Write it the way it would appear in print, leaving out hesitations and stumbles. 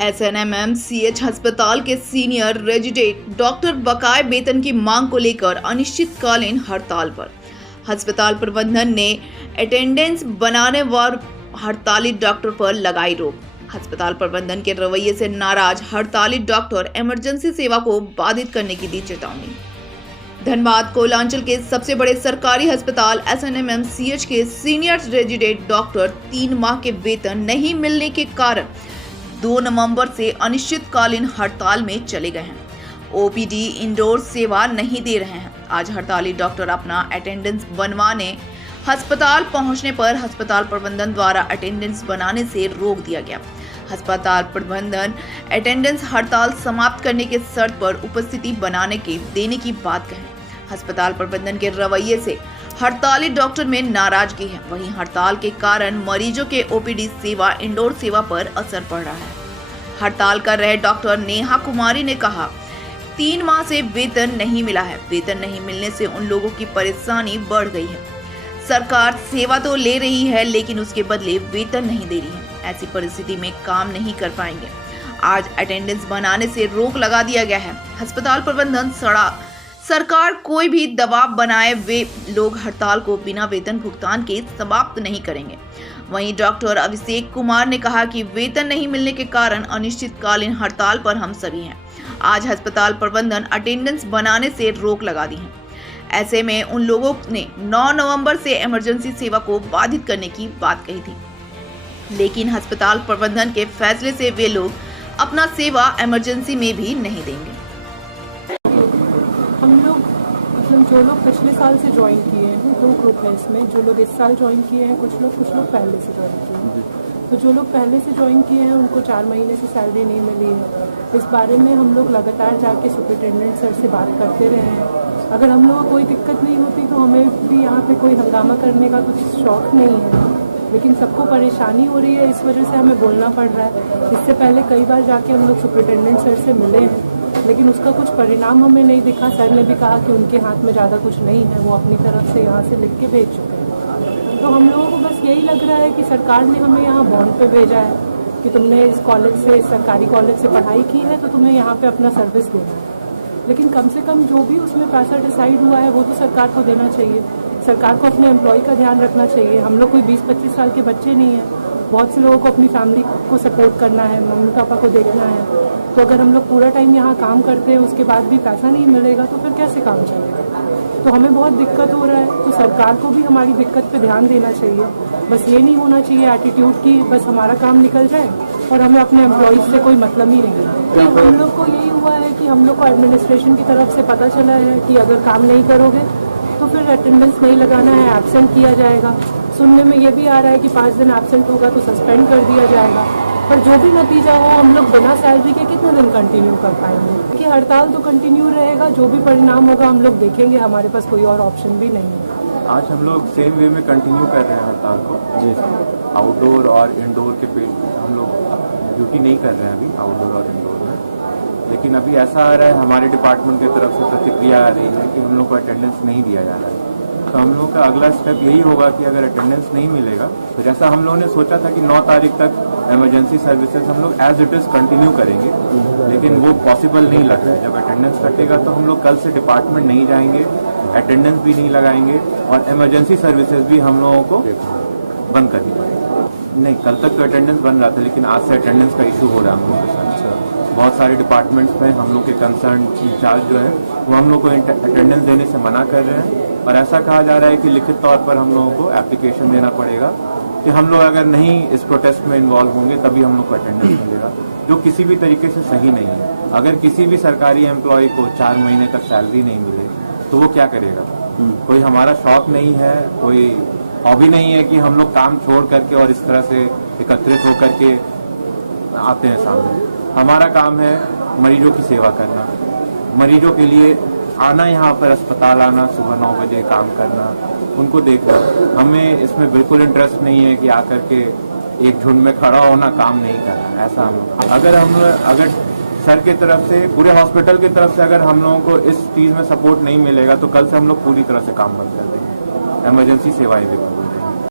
SNMMCH अस्पताल के senior resident doctor बकाये वेतन की मांग को लेकर अनिश्चितकालीन हड़ताल पर। अस्पताल प्रबंधन ने अटेंडेंस बनाने वाले हड़ताली डॉक्टर पर लगाई रोक। अस्पताल प्रबंधन के रवैये से नाराज हड़ताली डॉक्टर इमरजेंसी सेवा को बाधित करने की दी चेतावनी। धनबाद कोयलांचल के सबसे बड़े सरकारी अस्पताल एसएनएमएमसीएच के सीनियर रेजिडेंट डॉक्टर 3 माह के वेतन नहीं मिलने के कारण 2 नवंबर से अनिश्चितकालीन हड़ताल में चले गए हैं। ओपीडी इंडोर सेवा नहीं दे रहे हैं। आज हड़ताली डॉक्टर अपना अटेंडेंस बनवाने अस्पताल पहुंचने पर अस्पताल प्रबंधन द्वारा अटेंडेंस बनाने से रोक दिया गया। अस्पताल प्रबंधन अटेंडेंस हड़ताल समाप्त करने के शर्त पर उपस्थिति देने की बात कहे। अस्पताल प्रबंधन के रवैये से हड़ताली डॉक्टर में नाराजगी है। वहीं हड़ताल के कारण मरीजों के ओपीडी सेवा इंडोर सेवा पर असर पड़ रहा है। हड़ताल कर रहे डॉक्टर नेहा कुमारी ने कहा, 3 माह से वेतन नहीं मिला है। वेतन नहीं मिलने से उन लोगों की परेशानी बढ़ गई है। सरकार सेवा तो ले रही है लेकिन उसके बदले वेतन नहीं दे रही है। ऐसी परिस्थिति में काम नहीं कर पाएंगे। आज अटेंडेंस बनाने से रोक लगा दिया गया है। अस्पताल प्रबंधन सरकार कोई भी दबाव बनाए वे लोग हड़ताल को बिना वेतन भुगतान के समाप्त नहीं करेंगे। वहीं डॉक्टर अभिषेक कुमार ने कहा कि वेतन नहीं मिलने के कारण अनिश्चितकालीन हड़ताल पर हम सभी हैं। आज अस्पताल प्रबंधन अटेंडेंस बनाने से रोक लगा दी है। ऐसे में उन लोगों ने 9 नवंबर से इमरजेंसी सेवा को बाधित करने की बात कही थी, लेकिन अस्पताल प्रबंधन के फैसले से वे लोग अपना सेवा इमरजेंसी में भी नहीं देंगे। हम लोग जो लोग पिछले साल से ज्वाइन किए हैं, 2 ग्रुप है इसमें। जो लोग इस साल ज्वाइन किए हैं, कुछ लोग पहले से ज्वाइन किए हैं। तो जो लोग पहले से ज्वाइन किए हैं उनको 4 महीने से सैलरी नहीं मिली है। इस बारे में हम लोग लगातार जाके सुपरिटेंडेंट सर से बात करते रहे हैं। अगर हम लोगों को कोई दिक्कत नहीं होती तो हमें भी यहाँ पे कोई हंगामा करने का कुछ शौक नहीं है, लेकिन सबको परेशानी हो रही है, इस वजह से हमें बोलना पड़ रहा है। इससे पहले कई बार जाके हम लोग सुपरिटेंडेंट सर से मिले हैं, लेकिन उसका कुछ परिणाम हमें नहीं दिखा। सर ने भी कहा कि उनके हाथ में ज़्यादा कुछ नहीं है, वो अपनी तरफ से यहाँ से लिख के भेज चुके हैं। तो हम लोगों को बस यही लग रहा है कि सरकार ने हमें यहाँ बॉन्ड पे भेजा है कि तुमने इस कॉलेज से, सरकारी कॉलेज से पढ़ाई की है तो तुम्हें यहाँ पे अपना सर्विस देना है। लेकिन कम से कम जो भी उसमें पैसा डिसाइड हुआ है वो तो सरकार को देना चाहिए। सरकार को अपने एम्प्लॉय का ध्यान रखना चाहिए। हम लोग कोई 20-25 साल के बच्चे नहीं हैं। बहुत से लोगों को अपनी फैमिली को सपोर्ट करना है, मम्मी पापा को देखना है। तो अगर हम लोग पूरा टाइम यहाँ काम करते हैं, उसके बाद भी पैसा नहीं मिलेगा तो फिर कैसे काम चलेगा? तो हमें बहुत दिक्कत हो रहा है। तो सरकार को भी हमारी दिक्कत पे ध्यान देना चाहिए। बस ये नहीं होना चाहिए एटीट्यूड की बस हमारा काम निकल जाए और हमें अपने एम्प्लॉयज़ से कोई मतलब ही नहीं है। तो हम लोग को यही हुआ है कि हम लोग को एडमिनिस्ट्रेशन की तरफ से पता चला है कि अगर काम नहीं करोगे तो फिर अटेंडेंस नहीं लगाना है, एब्सेंट किया जाएगा। सुनने में ये भी आ रहा है कि 5 दिन एब्सेंट होगा तो सस्पेंड कर दिया जाएगा। पर जो भी नतीजा हो, हम लोग बिना सैलरी के कितने दिन कंटिन्यू कर पाएंगे? कि हड़ताल तो कंटिन्यू रहेगा, जो भी परिणाम होगा हम लोग देखेंगे। हमारे पास कोई और ऑप्शन भी नहीं है। आज हम लोग सेम वे में कंटिन्यू कर रहे हैं हड़ताल को। जी, आउटडोर और इंडोर के पे हम लोग ड्यूटी नहीं कर रहे हैं अभी आउटडोर और इंडोर में। लेकिन अभी ऐसा आ रहा है, हमारे डिपार्टमेंट की तरफ से प्रतिक्रिया आ रही है कि हम लोग को अटेंडेंस नहीं दिया जा रहा है। तो हम लोग का अगला स्टेप यही होगा कि अगर अटेंडेंस नहीं मिलेगा तो जैसा हम लोगों ने सोचा था कि 9 तारीख तक इमरजेंसी सर्विसेज हम लोग एज इट इज़ कंटिन्यू करेंगे, लेकिन वो पॉसिबल नहीं लग रहा है। जब अटेंडेंस कटेगा तो हम लोग कल से डिपार्टमेंट नहीं जाएंगे, अटेंडेंस भी नहीं लगाएंगे और इमरजेंसी सर्विसेज भी हम लोगों को बंद करनी पड़ेगी। नहीं, कल तक तो अटेंडेंस बन रहा था, लेकिन आज से अटेंडेंस का इशू हो रहा है हम लोगों के साथ। बहुत सारे डिपार्टमेंट्स में हम लोग के कंसर्न इंचार्ज जो है वो हम लोग को अटेंडेंस देने से मना कर रहे हैं और ऐसा कहा जा रहा है कि लिखित तौर पर हम लोगों को एप्लीकेशन देना पड़ेगा कि हम लोग अगर नहीं इस प्रोटेस्ट में इन्वॉल्व होंगे तभी हम लोग को अटेंडेंस मिलेगा, जो किसी भी तरीके से सही नहीं है। अगर किसी भी सरकारी एम्प्लॉय को 4 महीने तक सैलरी नहीं मिले तो वो क्या करेगा? कोई हमारा शौक नहीं है, कोई हॉबी नहीं है कि हम लोग काम छोड़ करके और इस तरह से एकत्रित होकर के आते हैं सामने। हमारा काम है मरीजों की सेवा करना, मरीजों के लिए आना, यहाँ पर अस्पताल आना, सुबह 9 बजे काम करना, उनको देखना। हमें इसमें बिल्कुल इंटरेस्ट नहीं है कि आकर के एक झुंड में खड़ा होना, काम नहीं करना। ऐसा हम अगर सर की तरफ से, पूरे हॉस्पिटल की तरफ से अगर हम लोगों को इस चीज़ में सपोर्ट नहीं मिलेगा तो कल से हम लोग पूरी तरह से काम बंद कर देंगे, इमरजेंसी सेवाएं भी बंद।